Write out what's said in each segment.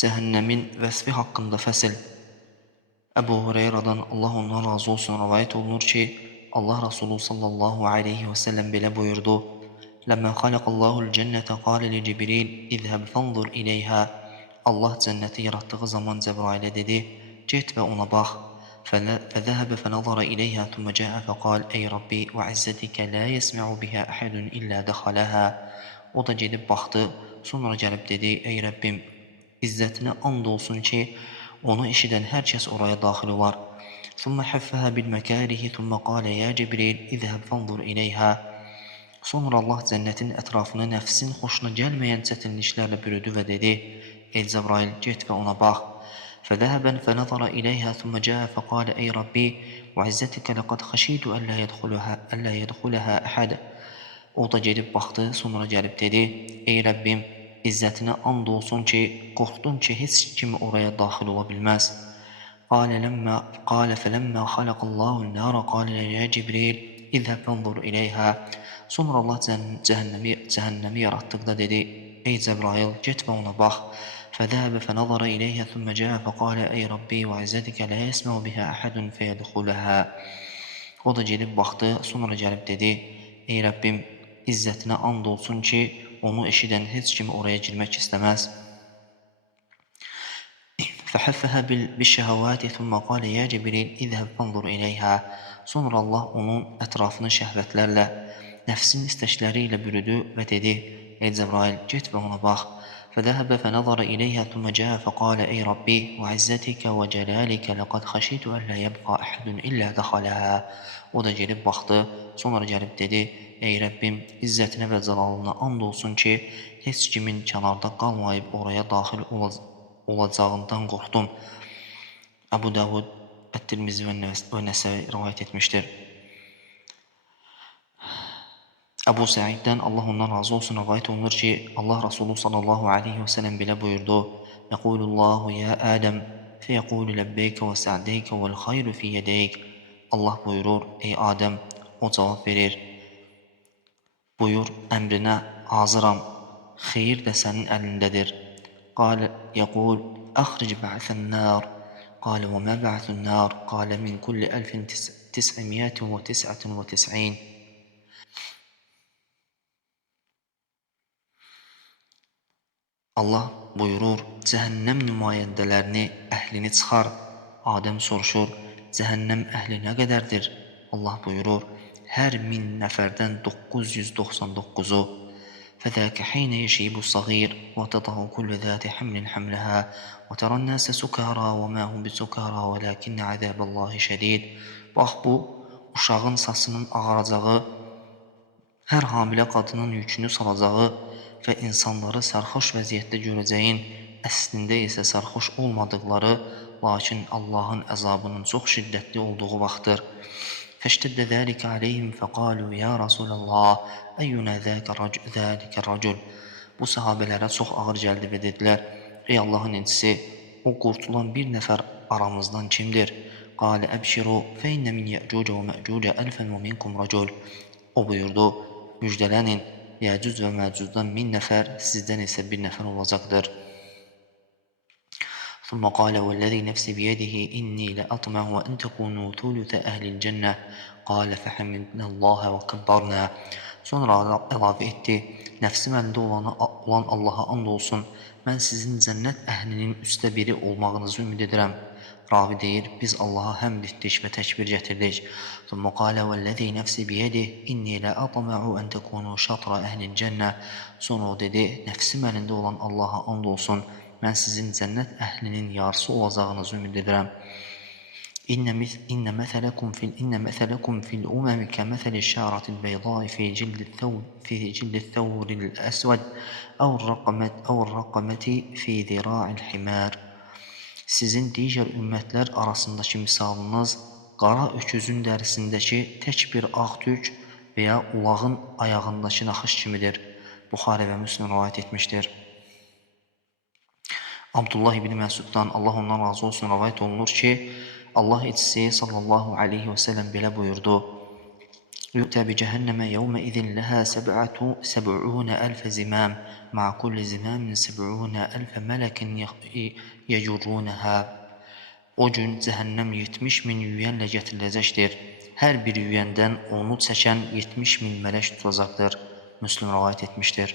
Cəhənnəmin vəsfi haqqında fəsil. Əbu Hüreyrədən Allah ondan razı olsun rivayət olunur ki, Allah Rasulü sallallahu aleyhi və səlləm belə buyurdu: "Ləmmə xalaqallahul cənnətə qale li Cibril, izhəb fanzur ileyhə." Allah cənnəti yaratdığı zaman Cəbrailə dedi: "Get və ona bax." فذهب فنظر إليها ثم جاء فقال أي ربي وعزتك لا يسمع بها أحد إلا دخلها. O da gedib baxdı, sonra gəlib dedi: "Ey Rəbbim, İzzətinə and olsun ki, onu eşidən hər kəs oraya daxil olar." ثم حفها بالمكاره ثم قال يا جبريل اذهب فانظر إليها. Sonra Allah cənnətin ətrafını nəfsin xoşuna gəlməyən çətinliklərlə bürüdü və dedi: "Ey Cəbrail, get və ona bax." فذهب فنظر إليها ثم جاء فقال أي ربي وعزتك لقد خشيت ألا يدخلها أحد. O da gedib baxdı, sonra gəlib dedi: "Ey Rəbbim, İzzətinə and olsun ki, qorxdum ki, heç kim oraya daxil ola bilməz." قال فلما خلق الله النار قال يا جبريل اذهب فانظر إليها. Sonra Allah cəhənnəmi yaratdıqda dedi: "Ey Cəbrail, get və ona bax." فذهب فنظر إليها ثم جاء فقال أي ربي وعزتك لا يسمع بها أحد فيدخلها. O da gedib baxdı, sonra gəlib dedi: "Ey Rəbbim, İzzətinə and olsun ki, onu eşidən heç kim oraya girmək istəməz." فحفها بالشهوات ثم قال يا جبريل اذهب فانظر إليها. Sonra Allah onun ətrafını şəhvətlərlə, nəfsin istəkləri ilə bürüdü və dedi: "Ey Cəbrail, get və ona bax." فذهب فنظر إليها ثم جاء فقال أي ربي وعزتك وجلالك لقد خشيت ألا يبقى أحد إلا دخلها. O da gedib baxdı, sonra gəlib dedi: "Ey Rəbbim, İzzətinə və cəlalına and olsun ki, heç kimin kənarda qalmayıb oraya daxil olacağından qorxdum." Əbu Davud, Ət-Tirmizi və Nəsəi rivayət etmişdir. Əbu Səiddən Allah ondan razı olsun rivayət olunur ki, Allah Rasulü sallallahu aleyhi və səlləm belə buyurdu: "Yəqulullahu ya Ədəm, feyəqulu ləbbeyk və sə'deyk vəl xayru fi yədeyk." Allah buyurur: "Ey Adəm." O cavab verir: "Buyur, əmrinə hazıram, xeyir də sənin əlindədir." Qalə yəqul: "Əxric bə'sən-nar." Qalə və mə bə'sən-nar? Qalə min kulli 1999. Allah buyurur: "Cəhənnəm nümayəndələrini, əhlini çıxar." Adəm soruşur: "Cəhənnəm əhli nə qədərdir?" Allah buyurur: "Hər 1000 nəfərdən 999-u." فذاك حين يشيب الصغير وتضع كل ذات حمل حملها وترى الناس سكارى وما هم بسكارى ولكن عذاب الله شديد. Bax bu, uşağın sasının ağaracağı, hər hamilə qadının yükünü salacağı və insanları sərxoş vəziyyətdə görəcəyin, əslində isə sərxoş olmadıqları, lakin Allahın əzabının çox şiddətli olduğu vaxtdır. فاشتد ذلك عليهم فقالوا يا رسول الله أينا ذلك الرجل. Bu sahabələrə çox ağır gəldi və dedilər: "Ey Allahın elçisi, o qurtulan bir nəfər aramızdan kimdir?" قال أبشروا فإن من يأجوج ومأجوج 1000 ومنكم رجل. O buyurdu: "Müjdələnin, Yəcüc və Məcücdən 1000 nəfər, sizdən isə bir nəfər olacaqdır." ثم قال والذي نفسي بيده إني لأطمع أن تكونوا ثلث أهل الجنة. قال فحمدنا الله وكبرنا. Sonra əlavə etdi: "Nəfsim əlində olan Allaha and olsun, mən sizin cənnət əhlinin üçdə biri olmağınızı ümid edirəm." Ravi deyir: "Biz Allaha həmd etdik və təkbir gətirdik." ثم قال والذي نفسي بيده إني لأطمع أن تكونوا شطر أهل الجنة. Sonra o dedi: "Nəfsim əlində olan Allaha and olsun, mən sizin cənnət əhlinin yarısı olacağınızı ümid edirəm." إن مثلكم في الأمم كمثل الشعرة البيضاء في جلد الثور الأسود أو الرقمة في ذراع الحمار. Sizin digər ümmətlər arasındakı misalınız qara öküzün dərisindəki tək bir ağ tük və ya ulağın ayağındakı naxış kimidir. Buxari və Müslim rivayət etmişdir. Abdullah ibn Məsuddan Allah ondan razı olsun rivayət olunur ki, Allah elçisi sallallahu aleyhi və səlləm belə buyurdu: يؤتى بجهنم يومئذ لها 70,000 زمام مع كل زمام 70,000 melek yecurrunaha. O gün cəhənnəm 70.000 yüyənlə gətiriləcəkdir. Hər bir yüyəndən onu çəkən 70.000 mələk tutacaqdır. Müslim rivayet etmiştir.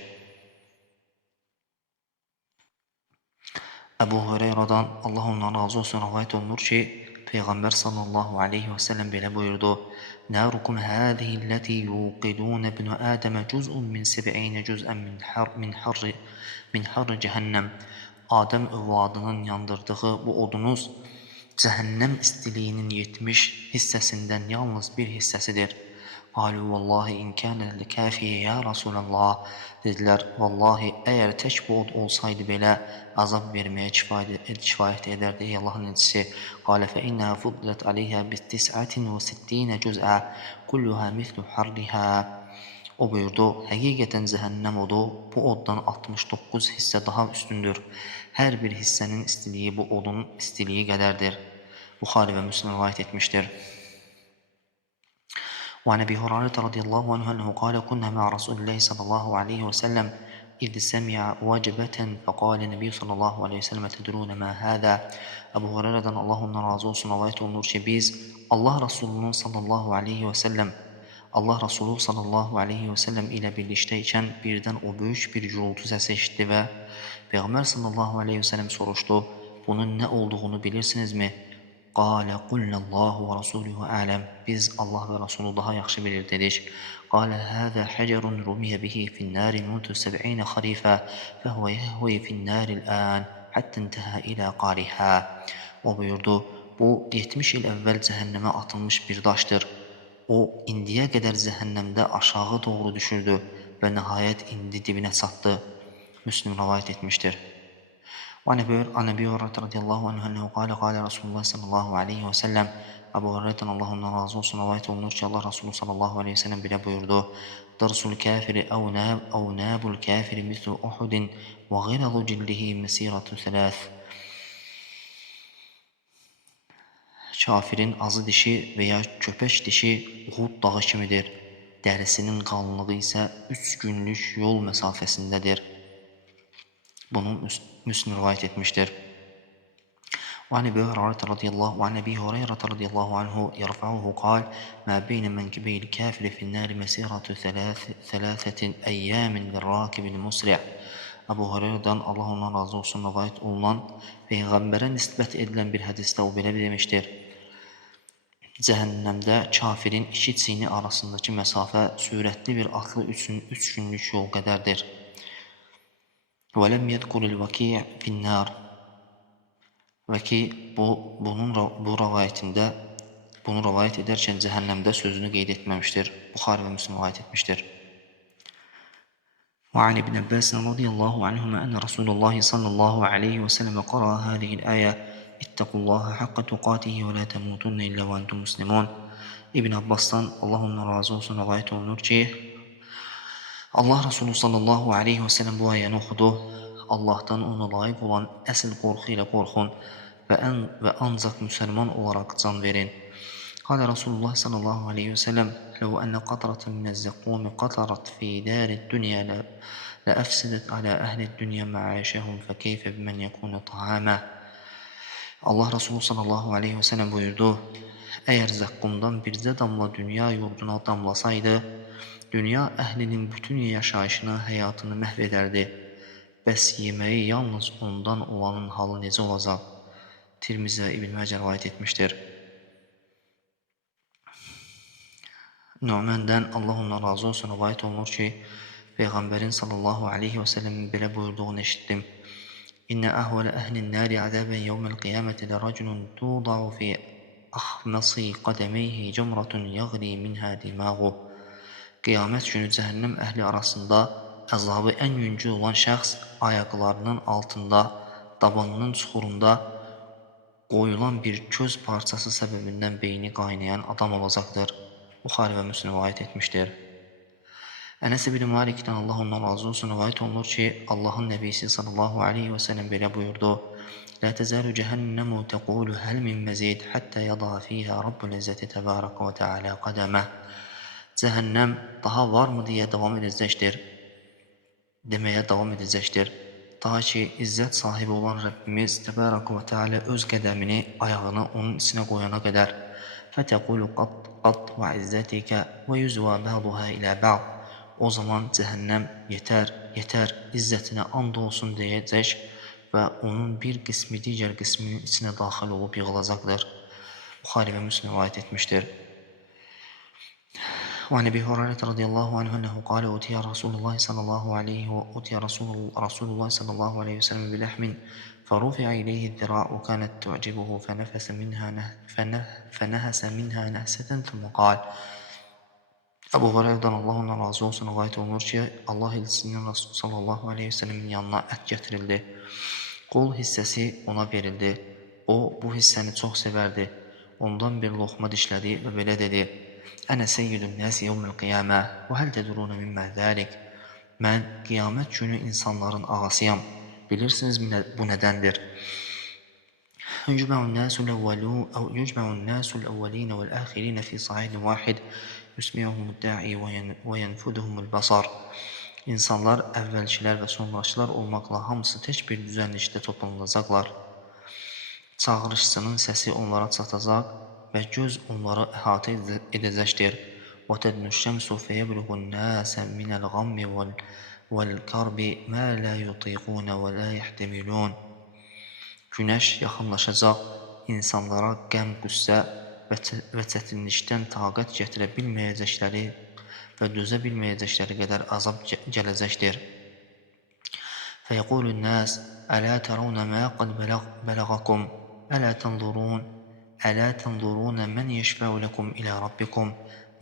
Əbu Hüreyrədən Allah ondan razı olsun rivayet olunur ki, Peyğəmbər sallallahu aleyhi və səlləm belə buyurdu: "Narukum hadihi'llati yuqidun ibn Adəm cuz'un min 70 cuz'an min harri cəhənnəm." Adəm övladının yandırdığı bu odunuz cəhənnəm istiliyinin 70 hissəsindən yalnız bir hissəsidir. Qalu vallahi in kana likafiye ya Rasulallah. Dedilər, vallahi əgər tək bu od olsaydı belə azab verməyə kifayət edərdi ey Allahın elçisi. Qalə fə innə fuddilat aleyhə bis-tis'atin və sittinə cüz'a kulluha mislu harriha. O buyurdu, həqiqətən cəhənnəm odu bu oddan 69 hissə daha üstündür. Hər bir hissənin istiliyi bu odun istiliyi qədərdir. Buxari və Müslim rivayet etmişdir. وعن أبي هريرة رضي الله عنه أنه قال كنا مع رسول الله صلى الله عليه وسلم إذ سمع وجبة فقال النبي صلى الله عليه وسلم تدرون ما هذا. Əbu Hüreyrədən Allah ondan razı olsun rivayet olunur ki, biz Allah Rasulunun sallallahu aleyhi və səlləm ilə birlikdəykən birdən o böyük bir gürültü səsi eşitdi və Peyğəmbər sallallahu aleyhi və səlləm soruşdu, bunun nə olduğunu bilirsinizmi? Qalə qulləllahu və rasuluhu ələm. Biz Allah və Rasulü daha yaxşı bilir dedik. Qalə həzə həcərun rumiyə bihi finnəri muntu 70 xarifə fəhvə yəhvəy finnəri ələn həttə intəhə ilə qarihə. O buyurdu, bu 70 il əvvəl cəhənnəmə atılmış bir daşdır. O indiyə qədər cəhənnəmdə aşağı doğru düşürdü və nəhayət indi dibinə çatdı. Müslim rivayet etmiştir. وعن أبي هريرة رضي الله عنه أنه قال قال رسول الله صلى الله عليه وسلم. Əbu Hüreyrədən Allah ondan razı olsun rivayet olunur ki, Allah Resulü sallallahu aleyhi ve sellem belə buyurdu: "Darsul kafiri aw nabul kafiri mislu Uhudin ve ghiladu cildihi mesiratu 3." Kafirin azı dişi veya köpək dişi Uhud dağı kimidir. Dərisinin qalınlığı isə 3 günlük yol məsafəsindədir. Bunu Müslim rivayet etmiştir. وعن أبي هريرة رضي الله عنه يرفعه قال ما بين منكبي الكافر في النار مسيرة 3 أيام للراكب المسرع. Əbu Hüreyrədən Allah ondan razı olsun rivayet olunan Peyğəmbərə nisbət edilən bir hədisdə o belə demişdir. Cəhənnəmdə kafirin 2 çiyini arasındakı məsafə sürətli bir atlı üçün 3 günlük yol qədərdir. وَلَمْ يَذْكُرِ الْوَكِيعِ فِي النَّارِ. Vəki bu rivayət edərkən cəhənnəmdə sözünü qeyd etməmişdir. Buxari və Müslim rivayət etmişdir. وعن ابن عباس رضي الله عنهما أن رسول الله صلى الله عليه وسلم قرأ هذه الآية اتقوا الله حق تقاته ولا تموتن إلا وأنتم مسلمون. İbn Abbas'tan Allah ondan razı olsun rivayet olunur ki, Allah Resulü sallallahu aleyhi ve sellem bu ayəni oxudu. Allah'tan ona layık olan əsl qorxu ilə qorxun və ancaq müsəlman olaraq can verin. Qalə Rasulullah sallallahu aleyhi ve sellem لو أن قطرة من الزقوم قطرت في دار الدنيا لأفسدت على أهل الدنيا معاشهم فكيف بمن يكون طعاما. Allah Resulü sallallahu aleyhi ve sellem buyurdu, əgər zəqqumdan bircə damla dünya yurduna damlasaydı, dünya əhlinin bütün yaşayışını, həyatını məhv edərdi. Bəs yeməyi yalnız ondan olanın halı necə olacaq? Tirmizi və İbn Məcə rivayet etmişdir. Nu'man'dan Allah ondan razı olsun rivayet olunur ki, Peyğəmbərin sallallahu aleyhi və səlləmin belə buyurduğunu eşitdim. İnne ahvele ehlin nari azaben yevmel kıyameti le raculun tuğda'u fi ahmasi qademeyhi cemratun yagri minha dimagu. Qiyamət günü cəhənnəm əhli arasında əzabı ən yüngül olan şəxs ayaqlarının altında, dabanının çuxurunda qoyulan bir köz parçası səbəbindən beyni qaynayan adam olacaqdır. Buxari və Müslim rivayet etmişdir. Ənəs ibn Malikdən Allah ondan razı olsun rivayet olunur ki, Allahın Nəbisi sallallahu aleyhi və səlləm belə buyurdu: "La təzəlu cəhənnəmu təqulu həl min məzid hatta yada fiha Rabbul İzzəti təbaraka və təala qədəmə." Cəhənnəm daha varmı deyə deməyə davam edəcəkdir. Ta ki, izzət sahibi olan Rəbbimiz Təbarək və Teala öz qədəmini, ayağını onun içinə qoyana qədər fətəqulu qat və izzətikə və yüzvə bəduhə ilə bəd. O zaman cəhənnəm yetər, yetər, izzətinə and olsun deyəcək və onun bir qismi digər qisminin içinə daxil olub yığılacaqdır. Buxari və Müslim rivayət etmişdir. وعن أبي هريرة رضي الله عنه أنه قال أوتي رسول الله صلى الله عليه وسلم بلحم فرفع إليه الذراع وكانت تعجبه فنهس منها نهسة ثم قال Əbu Hüreyrədən Allah ondan razı olsun rivayət olunur ki, Allah elçisinin Rasulü sallallahu aleyhi ve sellemin yanına ət gətirildi. Qol hissəsi ona verildi. O, bu hissəni çox sevərdi. Ondan bir loxma dişlədi və belə dedi: Ənə seyyidun nəsi yevmül qiyamə və həl təduruna mimmə zəlik. Mən qiyamət günü insanların ağasıyam. Bilirsiniz bu nədəndir? Yücmə'un nəsul əvvəlinə vəl-əxirinə fi sahidin vahid yusmiyahumud da'i və yenfuduhumul basar. İnsanlar əvvəlkilər və sonraçılar olmaqla hamısı tək bir düzənlikdə toplanılacaqlar. Çağırışçının səsi onlara çatacaq və göz onları əhatə edəcəkdir. وَتَدْنُ الشَّمْسُ فَيَبْلُغُ النَّاسَ مِنَ الْغَمِّ وَالْكَرْبِ مَا لَا يُطِيقُونَ وَلَا يَحْتَمِلُونَ. Günəş yaxınlaşacaq, insanlara qəm, qüssə və çətinlikdən taqət gətirə bilməyəcəkləri və dözə bilməyəcəkləri qədər azab gələcəkdir. فَيَقُولُ النَّاسِ أَلَا تَرَوْنَ مَا قَدْ بَلَغَكُمْ أَلَا تَنْظُرُونَ مَنْ يَشْفَعُ لَكُمْ إِلَى رَبِّكُمْ.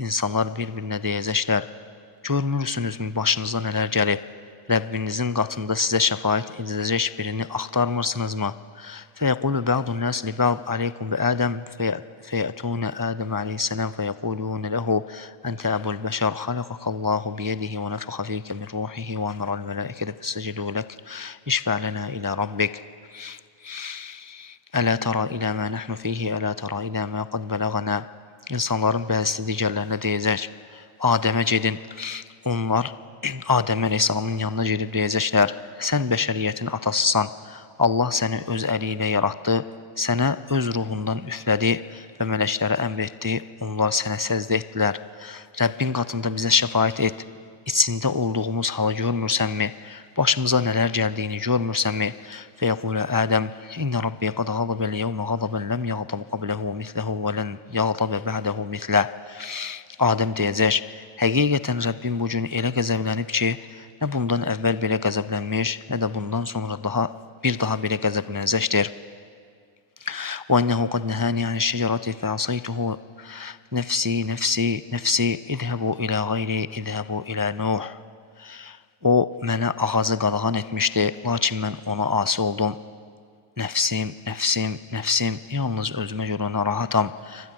İnsanlar bir-birinə deyəcəklər: Görmürsünüzmü başınıza nələr gəlib? Rəbbinizin qatında sizə şəfaət edəcək birini axtarmırsınızmı? فيقول بعض الناس لبعض عليكم بآدم فيأتون آدم عليه السلام فيقولون له أنت أبو البشر خلقك الله بيده ونفخ فيك من روحه وأمر الملائكة فسجدوا لك اشفع لنا إلى ربك ألا ترى إلى ما نحن فيه ألا ترى إلى ما قد بلغنا. İnsanların bəzisi digərlərinə deyəcək: Adəmə gedin. Onlar Adəm əleyhissalamın yanına gedib deyəcəklər: Sən bəşəriyyətin atasısan. Allah səni öz əli ilə yaratdı, sənə öz ruhundan üflədi və mələklərə əmr etdi, onlar sənə səzdə etdilər. Rəbbin qatında bizə şəfaət et, içində olduğumuz halı görmürsənmi? Başımıza nələr gəldiyini görmürsənmi? Fəyəqulə Ədəm, İnnə Rabbi qad qadabə l-yevmə qadabən ləm yaqdab qabləhu misləhu və lən yaqdabə bə'dəhu mislə. Adəm deyəcək: Həqiqətən Rəbbim bugün elə qəzəblənib ki, nə bundan əvvəl belə qəzəblənmiş, nə də bundan sonra bir daha belə qəzəblənəcəkdir. وَإِنَّهُ قَدْ نَهَانِي عَنِ الشَّجَرَةِ فَعَصَيْتُهُ نَفْسِي اذْهَبُوا إِلَى غَيْرِي اذْهَبُوا إِلَى نُوح. O mənə ağacı qadağan etmişdi, lakin mən ona asi oldum. Nəfsim, yalnız özümə görə narahatam.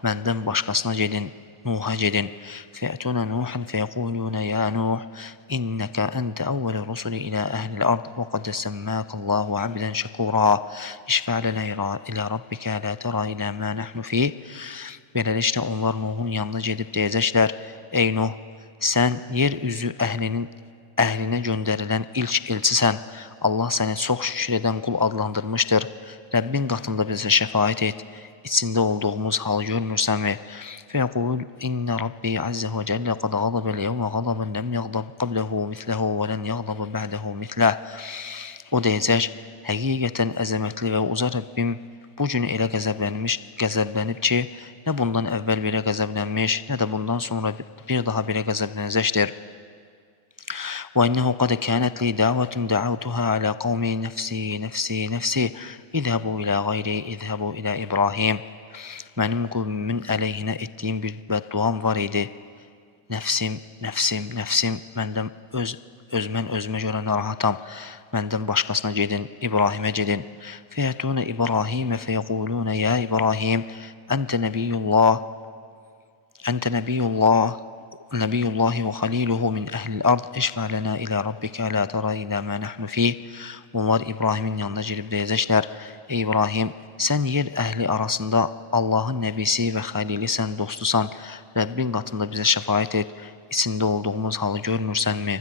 Məndən başqasına gedin, Nuh'a gedin. فَيَأْتُونَ نُوحًا فَيَقُولُونَ يَا نُوحُ إِنَّكَ أَنْتَ أَوَّلُ الرُّسُلِ إِلَى أَهْلِ الْأَرْضِ وَقَدْ سَمَّاكَ اللَّهُ عَبْدًا شَكُورًا اشْفَعْ لَنَا إِلَى رَبِّكَ لَا تَرَى إِلَى مَا نَحْنُ فِيهِ. Beləliklə onlar Nuhun yanına gedib deyəcəklər: Ey Nuh, sən yer üzü əhlinə göndərilən ilk elçisən. Allah səni çox şükür edən qul adlandırmışdır. Rəbbin qatında bizə şəfaət et. İçində olduğumuz halı görmürsənmi? فيقول إن ربي عز وجل قد غضب اليوم غضبا لم يغضب قبله مثله ولن يغضب بعده مثله. O deyəcək: Həqiqətən əzəmətli və uca Rəbbim bu gün elə qəzəblənib ki, nə bundan əvvəl belə qəzəblənmiş, nə də bundan sonra bir daha belə qəzəblənəcəkdir. وَإِنَّهُ قَدْ كَانَتْ لِي دَعْوَةٌ دَعَوْتُهَا عَلَى قَوْمِي نَفْسِي اذْهَبُوا إِلَى غَيْرِي اذْهَبُوا إِلَى إِبْرَاهِيمَ. Mənim qövmümün əleyhinə etdiyim bir bədduam var idi. Nəfsim, mən özümə görə narahatam. Məndən başqasına gedin, İbrahimə gedin. Fəyətuna İbrahimə fəyəquluna ya İbrahim, əntə nəbiyyullahi və xaliluhu min əhlil ard, işfə lənə ilə rabbikə lə tərə ilə mə nəhnu fiyh. Onlar İbrahimin yanına girib deyəcəklər: Ey İbrahim, sən yer əhli arasında Allahın nəbisi və xəlilisən, dostusan. Rəbbin qatında bizə şəfaət et, içində olduğumuz halı görmürsənmi?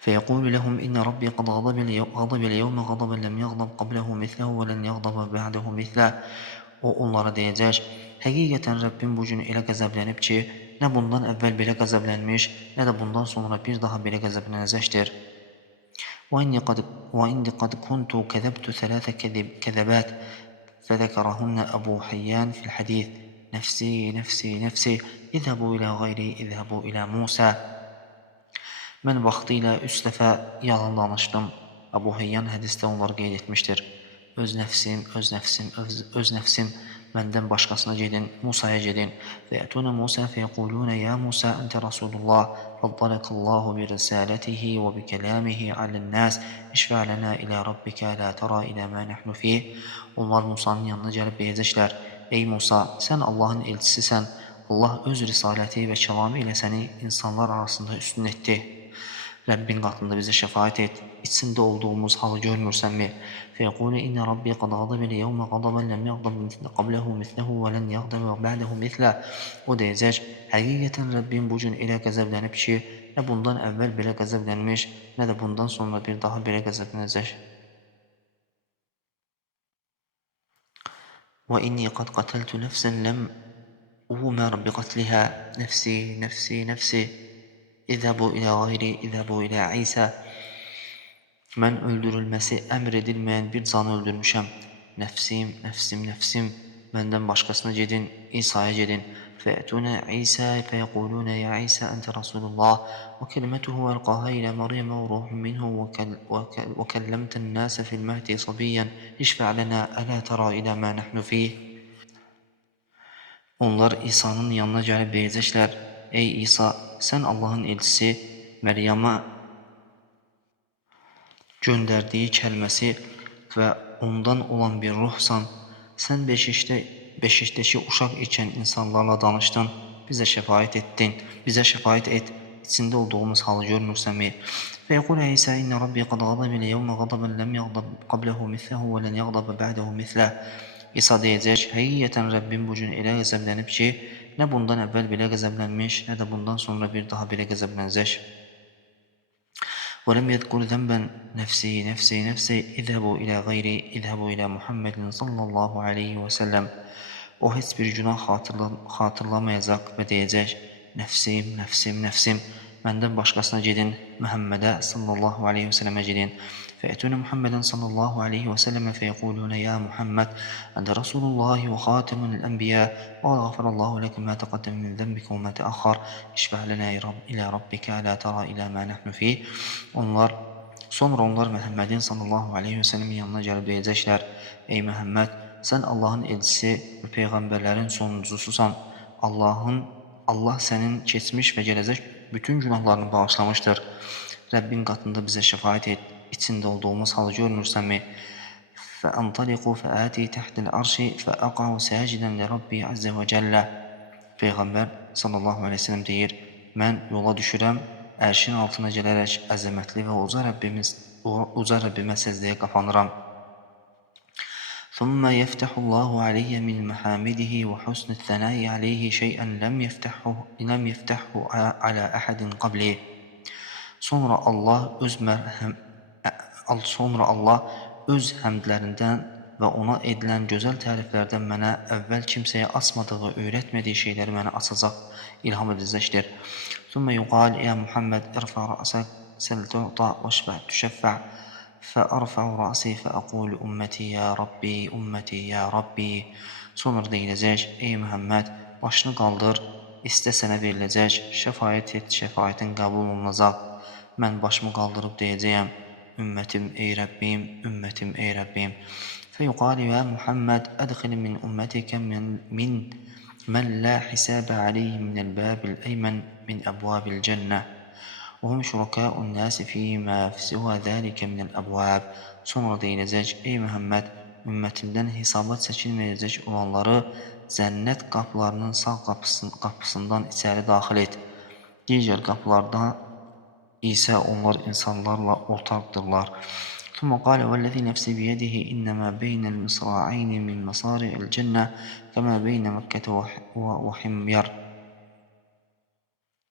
فيقول لهم إن ربي قد غضب اليوم غضبا لم يغضب قبله مثله ولن يغضب بعده مثله. O onlara deyəcək, həqiqətən Rəbbim bu gün elə qəzəblənib ki, nə bundan əvvəl belə qəzəblənmiş, nə də bundan sonra bir daha belə qəzəblənəcəkdir. وإني قد كنت كذبت 3 كذبات فذكرهن أبو حيان في الحديث نفسي نفسي نفسي اذهبوا إلى غيري اذهبوا إلى موسى. Mən vaxtilə 3 dəfə yalan danışdım. Əbu Heyyan hədisdə onları qeyd etmişdir. Öz nəfsim, öz nəfsim, məndən başqasına gedin, Musaya gedin. Fəyətuna Musa fəyəquluna ya Musa əntə Rasulullah, faddalakallahu bi risalatihi və bi kəlamihi alən-nas, işfə' lana ilə rabbika la tara ilə mə nəhnu fih. Onlar Musanın yanına gəlib deyəcəklər, ey Musa, sən Allahın elçisisən, Allah öz risaləti və kəlamı ilə səni insanlar arasında üstün etdi. Rəbbin qatında bizə şəfaət et, içində olduğumuz halı görmürsənmi? Fəyəqulu inə Rabbi qad غضب اليوم غضبا لم يغضب قبله مثله ولن يغضب بعده مثله. O deyəcək, həqiqətən Rəbbim bu gün elə qəzəblənib ki, nə bundan əvvəl belə qəzəblənmiş, nə də bundan sonra bir daha belə qəzəblənəcək. وإني قد قتلت نفسا لم أؤمر بقتلها نفسي نفسي نفسي اذهبوا إلى غayri اذهبوا إلى İsa. Mən öldürülməsi əmr edilməyən bir canı öldürmüşəm. Nəfsim, nəfsim, nəfsim, məndən başqasına gedin, İsa'ya gedin. Fə'tuna İsa fəyəquluna ya İsa əntə Rasulullah və kəlmətuhu əlqaha ilə Məryəm və ruhun minhu və kəlləmtən nəsə fil məhdi sabiyyən işfə' lənə ələ tərə ilə mə nəhnu fih. Onlar İsa'nın yanına gəlib deyəcəklər, ey İsa, sən Allahın elçisi, Məryəmə göndərdiyi kəlməsi və ondan olan bir ruhsan, sən beşikdəki uşaq ikən insanlarla danışdın, bizə şəfaət et, içində olduğumuz halı görmürsənmi? Fəyəqul İsa inə Rabbi qad غضب اليوم غضبا لم يغضب قبله مثله ولن يغضب بعده مثله. İsa deyəcək, həqiqətən Rəbbim bu gün elə qəzəblənib ki, nə bundan əvvəl belə qəzəblənmiş, nə də bundan sonra bir daha belə qəzəblənəcək. وَلَمْ يَذْكُرْ ذَنْبًا نَفْسِي نَفْسِي نَفْسِي اذْهَبُوا إِلَى غَيْرِي اذْهَبُوا إِلَى مُحَمَّدٍ sallallahu aleyhi və səlləm. O heç bir günah xatırlamayacaq və deyəcək, nəfsim, nəfsim, nəfsim, məndən başqasına gedin, Məhəmmədə sallallahu aleyhi və səlləmə gedin. فيأتون محمدا صلى الله عليه وسلم فيقولون يا محمد أنت رسول الله وخاتم الأنبياء وغفر الله لك ما تقدم من ذنبك وما تأخر اشفع لنا إلى ربك لا ترى إلى ما نحن فيه. Sonra onlar Məhəmmədin sallallahu aleyhi və səlləmin yanına gəlib deyəcəklər, ey Məhəmməd, sən Allahın elçisi və peyğəmbərlərin sonuncususan. Allah sənin keçmiş və gələcək bütün günahlarını bağışlamışdır. Rəbbin qatında bizə şəfaət et, içində olduğumuz halı görmürsənmi? فَأَنْطَلِقُوا فَآتِي تَحْتِ الْعَرْشِ فَأَقَعُ سَاجِدًا لِرَبِّي عَزَّ وَجَلَّ. Peyğəmbər sallallahu aleyhi ve sellem deyir, mən yola düşürəm, ərşin altına gələrək əzəmətli və uca Rəbbimə səzdəyə qapanıram. ثُمَّ يَفْتَحُ اللّٰهُ عَلَيَّ مِنْ مَحَامِدِهِ وَحُسْنِ الثَّنَاءِ عَلَيْهِ شَيْئًا لَمْ يَفْتَحْهُ عَلَى أَحَدٍ قَبْلِهِ. Sonra Allah öz həmdlərindən və ona edilən gözəl təriflərdən mənə əvvəl kimsəyə açmadığı, öyrətmədiyi şeyləri mənə açacaq, ilham edəcəkdir. ثُمَّ يُقال يا محمد ارفع رأسك سل تعطى واشفع تشفع فأرفع رأسي فأقول أمتي يا ربي أمتي يا ربي. Sonra deyiləcək, ey Muhammed, başını qaldır, istə sənə veriləcək, şəfaət et, şəfaətin qəbul olunacaq. Mən başımı qaldırıb deyəcəyəm, ümmətim ey Rəbbim, ümmətim ey Rəbbim. فيقال يا محمد أدخل من أمتك من لا حساب عليه من الباب الأيمن من أبواب الجنة وهم شركاء الناس فيما سوى ذلك من الأبواب. Sonra deyiləcək, ey Muhammed, ümmətimdən hesabat çəkilməyəcək olanları cənnət qapılarının sağ qapısından içəri daxil et. Digər qapılarda isə onlar insanlarla ortaqdırlar. ثم قال والذي نفسي بيده إنما بين المصراعين من مصارع الجنة كما بين Məkkə وحمير.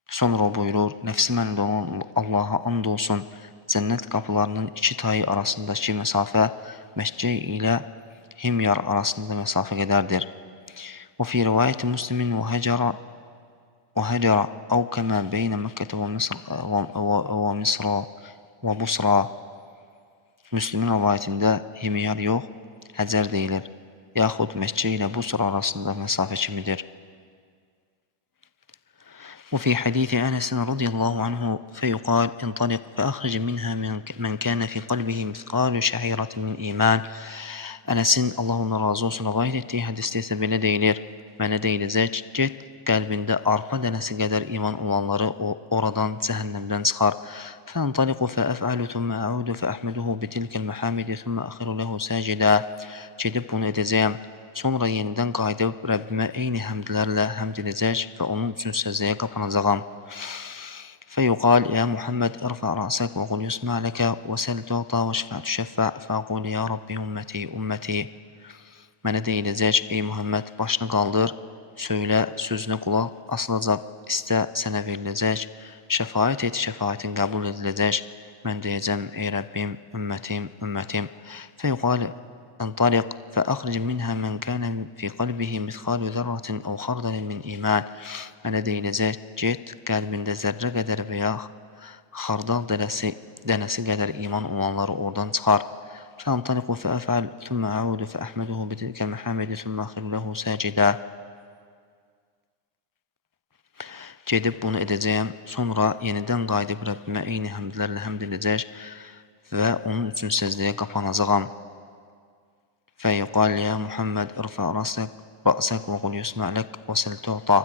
Sonra buyurur, nəfsim əlində olan Allaha and olsun, cənnət qapılarının iki tayı arasındakı məsafə Məkkə ilə Himyar arasında məsafə qədərdir. Və fi rivayət Müslimin və həcərə əv kəmə beynə Məkkətə və Misra və Busra. Müslimin rivayətində Himyar yox, Həcər deyilir, yaxud Məkkə ilə Busra arasında məsafə kimidir. وفي حديث أنس رضي الله عنه فيقال انطلق فأخرج منها من كان في قلبه مثقال şə'irətin min iman. Ənəsin Allah ondan razı olsun rivayət etdiyi hədisdə isə belə deyilir, mənə deyiləcək, get qəlbində arpa dənəsi qədər iman olanları oradan cəhənnəmdən çıxar. فأنطلق فأفعل ثم أعود فأحمده بتلك المحامد ثم أخر له ساجدا. Gedib bunu edəcəyəm. Sonra yenidən qayıdıb Rəbbimə eyni həmdlərlə həmd edəcək və onun üçün səzdəyə qapanacağam. فيقال يا محمد ارفع رأسك وقل يسمع لك وسل تعطى واشفع تشفع فأقول يا ربي أمتي أمتي. Mənə deyiləcək, ey Muhammed, başını qaldır, söylə, sözünə qulaq asılacaq, istə sənə veriləcək, şəfaət et, şəfaətin qəbul ediləcək. Mən deyəcəm, ey Rəbbim, ümmətim, ümmətim. فيقال انطلق فأخرج منها من كان في قلبه مثقال ذرة أو خردل من إيمان. Mənə deyiləcək, get, qəlbində zərrə qədər və ya xardal dənəsi qədər iman olanları oradan çıxar. فأنطلق فأفعل ثم أعود فأحمده بتلك المحامد ثم أخر له ساجدا. Gedib bunu edəcəyəm, sonra yenidən qayıdıb Rəbbimə eyni həmdlərlə həmd edəcək və onun üçün səzdəyə qapanacağam. فيقال يا محمد ارفع رأسك وقل يسمع لك وسل تعطى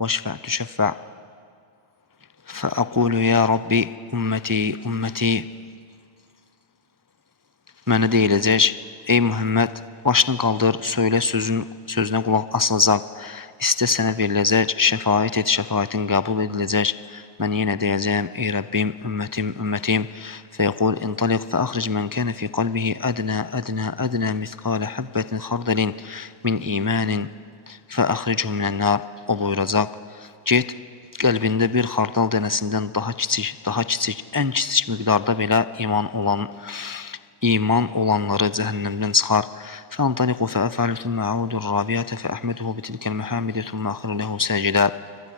واشفع تشفع فأقول يا ربي أمتي أمتي. Mənə deyiləcək, ey Muhammed, başını qaldır, söylə, sözünə qulaq asılacaq, istə sənə veriləcək, şəfaət et, şəfaətin qəbul ediləcək. Mən yenə deyəcəyəm, ey Rəbbim, ümmətim, ümmətim. فيقول انطلق فأخرج من كان في قلبه أدنى مثقال حبة خردل من إيمان فأخرجه من النار. O buyuracaq, get, qəlbində bir xardal dənəsindən daha kiçik, ən kiçik miqdarda belə iman olanları cəhənnəmdən çıxar. فأنطلق فأفعل ثم أعود الرابعة فأحمده بتلك المحامد ثم أخر له ساجدا.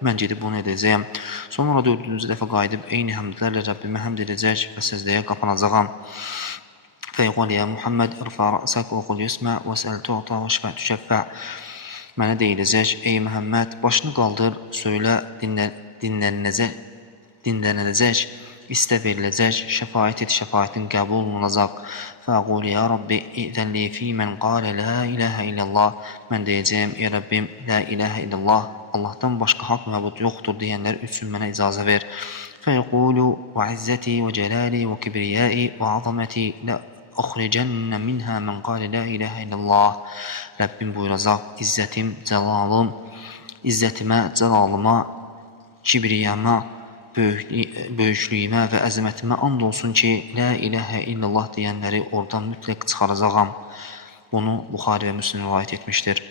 Mən gedib bunu edəcəyəm. Sonra 4-cü dəfə qayıdıb eyni həmdlərlə Rəbbimə həmd edəcək və səzdəyə qapanacağam. فيقول يا محمد ارفع رأسك وقل يسمع واسأل تعطى واشفع تشفع. Mənə deyiləcək, ey Məhəmməd, başını qaldır, söylə, dinləniləcək, istə veriləcək, şəfaət et, şəfaətin qəbul olunacaq. فأقول يا ربي إذن لي في من قال لا إله إلا الله. Mən deyəcəyəm, ey Rəbbim, la ilahə illallah, Allahdan başqa haqq məbud yoxdur deyənlər üçün mənə icazə ver. فيقول وعزتي وجلالي وكبريائي وعظمتي لأخرجن منها من قال لا إله إلا الله. Rəbbim buyuracaq, izzətimə, cəlalıma, kibriyama, böyüklüyümə və əzəmətimə and olsun ki, la ilahə illallah deyənləri oradan mütləq çıxaracağam. Bunu Buxari və Müslim rivayət etmişdir.